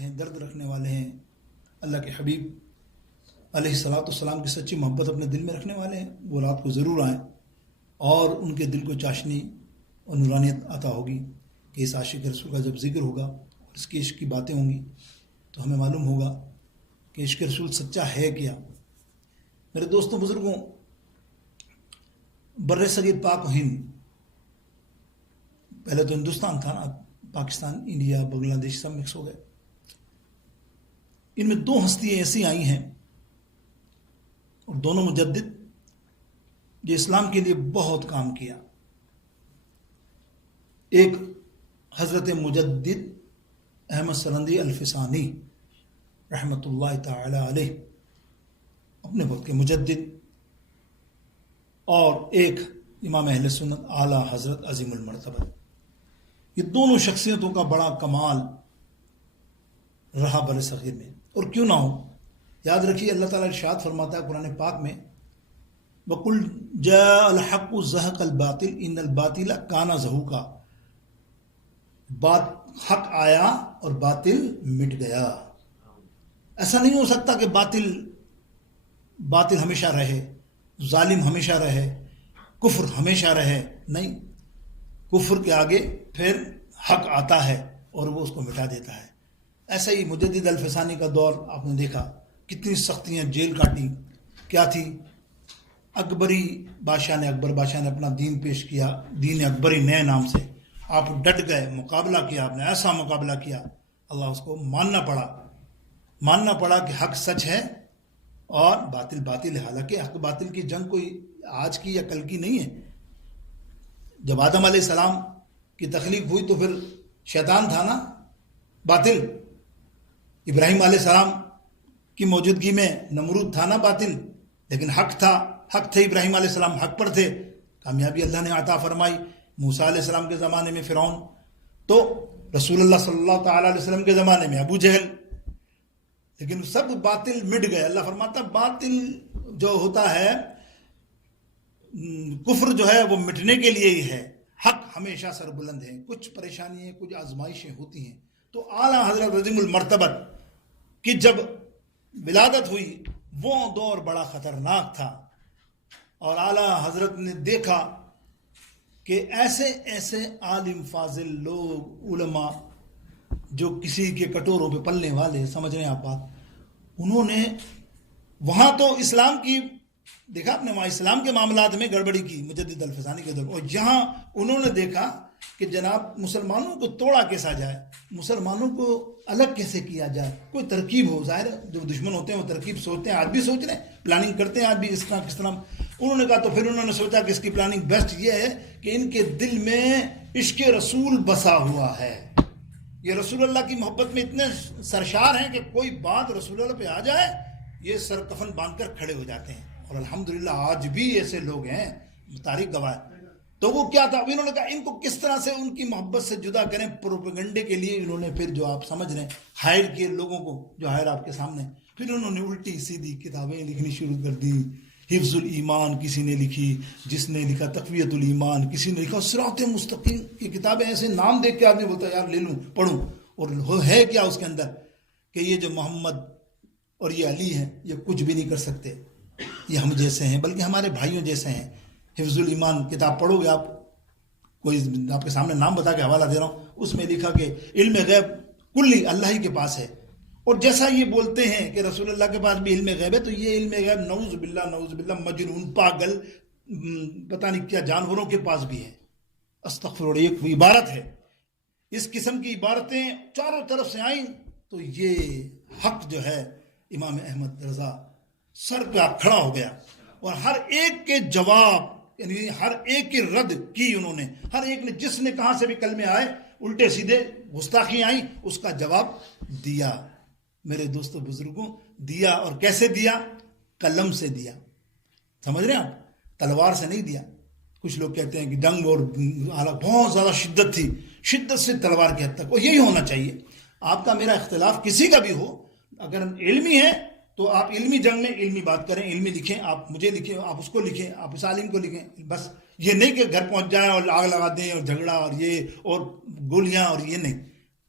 ہیں, درد رکھنے والے ہیں, اللہ کے حبیب علیہ الصلوۃ والسلام کی سچی محبت اپنے دل میں رکھنے والے ہیں, وہ رات کو ضرور آئیں اور ان کے دل کو چاشنی اور نورانیت عطا ہوگی کہ اس عاشق رسول کا جب ذکر ہوگا اور اس کی عشق کی باتیں ہوں گی تو ہمیں معلوم ہوگا کہ عشق رسول سچا ہے کیا. میرے دوستوں بزرگوں, بر صغیر پاک و ہند, پہلے تو ہندوستان تھا نا, پاکستان, انڈیا, بنگلہ دیش سب مکس ہو گئے. ان میں دو ہستیاں ایسی آئی ہیں اور دونوں مجدد جو اسلام کے لیے بہت کام کیا. ایک حضرت مجدد احمد سرندی الفسانی رحمۃ اللہ تعالی علیہ, اپنے وقت کے مجدد, اور ایک امام اہل سنت اعلیٰ حضرت عظیم المرتبہ. یہ دونوں شخصیتوں کا بڑا کمال رہا بر صغیر میں, اور کیوں نہ ہو. یاد رکھیے اللہ تعالیٰ ارشاد فرماتا ہے قرآن پاک میں, وَقُلْ جَاءَ الْحَقُّ وَزَهَقَ الْبَاطِلُ إِنَّ الْبَاطِلَ كَانَ زَهُوقًا. حق آیا اور باطل مٹ گیا. ایسا نہیں ہو سکتا کہ باطل ہمیشہ رہے, ظالم ہمیشہ رہے, کفر ہمیشہ رہے. نہیں, کفر کے آگے پھر حق آتا ہے اور وہ اس کو مٹا دیتا ہے. ایسا ہی مجدد الفسانی کا دور آپ نے دیکھا, کتنی سختیاں جیل کاٹی. کیا تھی؟ اکبری بادشاہ نے, اکبر بادشاہ نے اپنا دین پیش کیا, دین اکبری نئے نام سے. آپ ڈٹ گئے, مقابلہ کیا, آپ نے ایسا مقابلہ کیا, اللہ اس کو ماننا پڑا کہ حق سچ ہے اور باطل باطل ہے. حالانکہ حق باطل کی جنگ کوئی آج کی یا کل کی نہیں ہے. جب آدم علیہ السلام کی تخلیق ہوئی تو پھر شیطان تھا نا باطل. ابراہیم علیہ السلام کی موجودگی میں نمرود تھا نا باطل. لیکن حق تھے, ابراہیم علیہ السلام حق پر تھے, کامیابی اللہ نے عطا فرمائی. موسیٰ علیہ السلام کے زمانے میں فرعون, تو رسول اللہ صلی اللہ تعالی علیہ وسلم کے زمانے میں ابو جہل. لیکن سب باطل مٹ گئے. اللہ فرماتا باطل جو ہوتا ہے, کفر جو ہے وہ مٹنے کے لیے ہی ہے, حق ہمیشہ سربلند ہے. کچھ پریشانیاں, کچھ آزمائشیں ہوتی ہیں. تو اعلیٰ حضرت عظیم المرتبت کی جب ولادت ہوئی وہ دور بڑا خطرناک تھا, اور اعلیٰ حضرت نے دیکھا کہ ایسے عالم فاضل لوگ, علماء جو کسی کے کٹوروں پہ پلنے والے, سمجھ رہے ہیں آپ بات, انہوں نے وہاں تو اسلام کی دیکھا آپ نے, وہاں اسلام کے معاملات میں گڑبڑی کی مجدد الفسانی کے دور, اور یہاں انہوں نے دیکھا کہ جناب مسلمانوں کو توڑا کیسا جائے, مسلمانوں کو الگ کیسے کیا جائے, کوئی ترکیب ہو. ظاہر جو دشمن ہوتے ہیں وہ ترکیب سوچتے ہیں, آج بھی سوچ رہے ہیں, پلاننگ کرتے ہیں آج بھی اس طرح کس طرح. انہوں نے کہا, تو پھر انہوں نے سوچا کہ اس کی پلاننگ بیسٹ یہ ہے کہ ان کے دل میں عشق رسول بسا ہوا ہے. یہ رسول اللہ کی محبت میں اتنے سرشار ہیں کہ کوئی بات رسول اللہ پہ آ جائے یہ سر کفن باندھ کر کھڑے ہو جاتے ہیں. اور الحمدللہ آج بھی ایسے لوگ ہیں, تاریخ گواہ. تو وہ کیا تھا, انہوں نے کہا ان کو کس طرح سے ان کی محبت سے جدا کریں. پروپیگنڈے کے لیے انہوں نے پھر جو آپ سمجھ رہے ہیں ہائر کیے لوگوں کو, جو ہائر آپ کے سامنے, پھر انہوں نے الٹی سیدھی کتابیں لکھنی شروع کر دی. حفظ الایمان کسی نے لکھی, جس نے لکھا تقویت الایمان, کسی نے لکھا صراط مستقیم کی کتابیں. ایسے نام دیکھ کے آدمی بولتا ہے یار لے لوں پڑھوں, اور ہے کیا اس کے اندر کہ یہ جو محمد اور یہ علی ہیں یہ کچھ بھی نہیں کر سکتے, یہ ہم جیسے ہیں, بلکہ ہمارے بھائیوں جیسے ہیں. حفظ الایمان کتاب پڑھو گے آپ, کوئی آپ کے سامنے نام بتا کے حوالہ دے رہا ہوں, اس میں لکھا کہ علم غیب کلی اللہ ہی کے پاس ہے. اور جیسا یہ بولتے ہیں کہ رسول اللہ کے پاس بھی علم غیب ہے, تو یہ علم غیب نعوذ باللہ مجنون, پاگل, پتہ نہیں کیا جانوروں کے پاس بھی ہے. استغفر اللہ, ایک عبارت ہے. اس قسم کی عبارتیں چاروں طرف سے آئیں تو یہ حق جو ہے امام احمد رضا سر پہ کھڑا ہو گیا, اور ہر ایک کے جواب, یعنی ہر ایک کی رد کی انہوں نے. ہر ایک نے جس نے کہاں سے بھی کلمے آئے, الٹے سیدھے گستاخی آئیں, اس کا جواب دیا. میرے دوستوں بزرگوں, دیا. اور کیسے دیا؟ قلم سے دیا. سمجھ رہے ہیں آپ, تلوار سے نہیں دیا. کچھ لوگ کہتے ہیں کہ جنگ اور بہت زیادہ شدت تھی, شدت سے تلوار کی حد تک, اور یہی ہونا چاہیے. آپ کا میرا اختلاف کسی کا بھی ہو, اگر علمی ہے تو آپ علمی جنگ میں علمی بات کریں, علمی لکھیں, آپ مجھے لکھیں, آپ اس کو لکھیں, آپ اس عالم کو لکھیں. بس یہ نہیں کہ گھر پہنچ جائیں اور آگ لگا دیں اور جھگڑا اور یہ اور گولیاں اور یہ نہیں.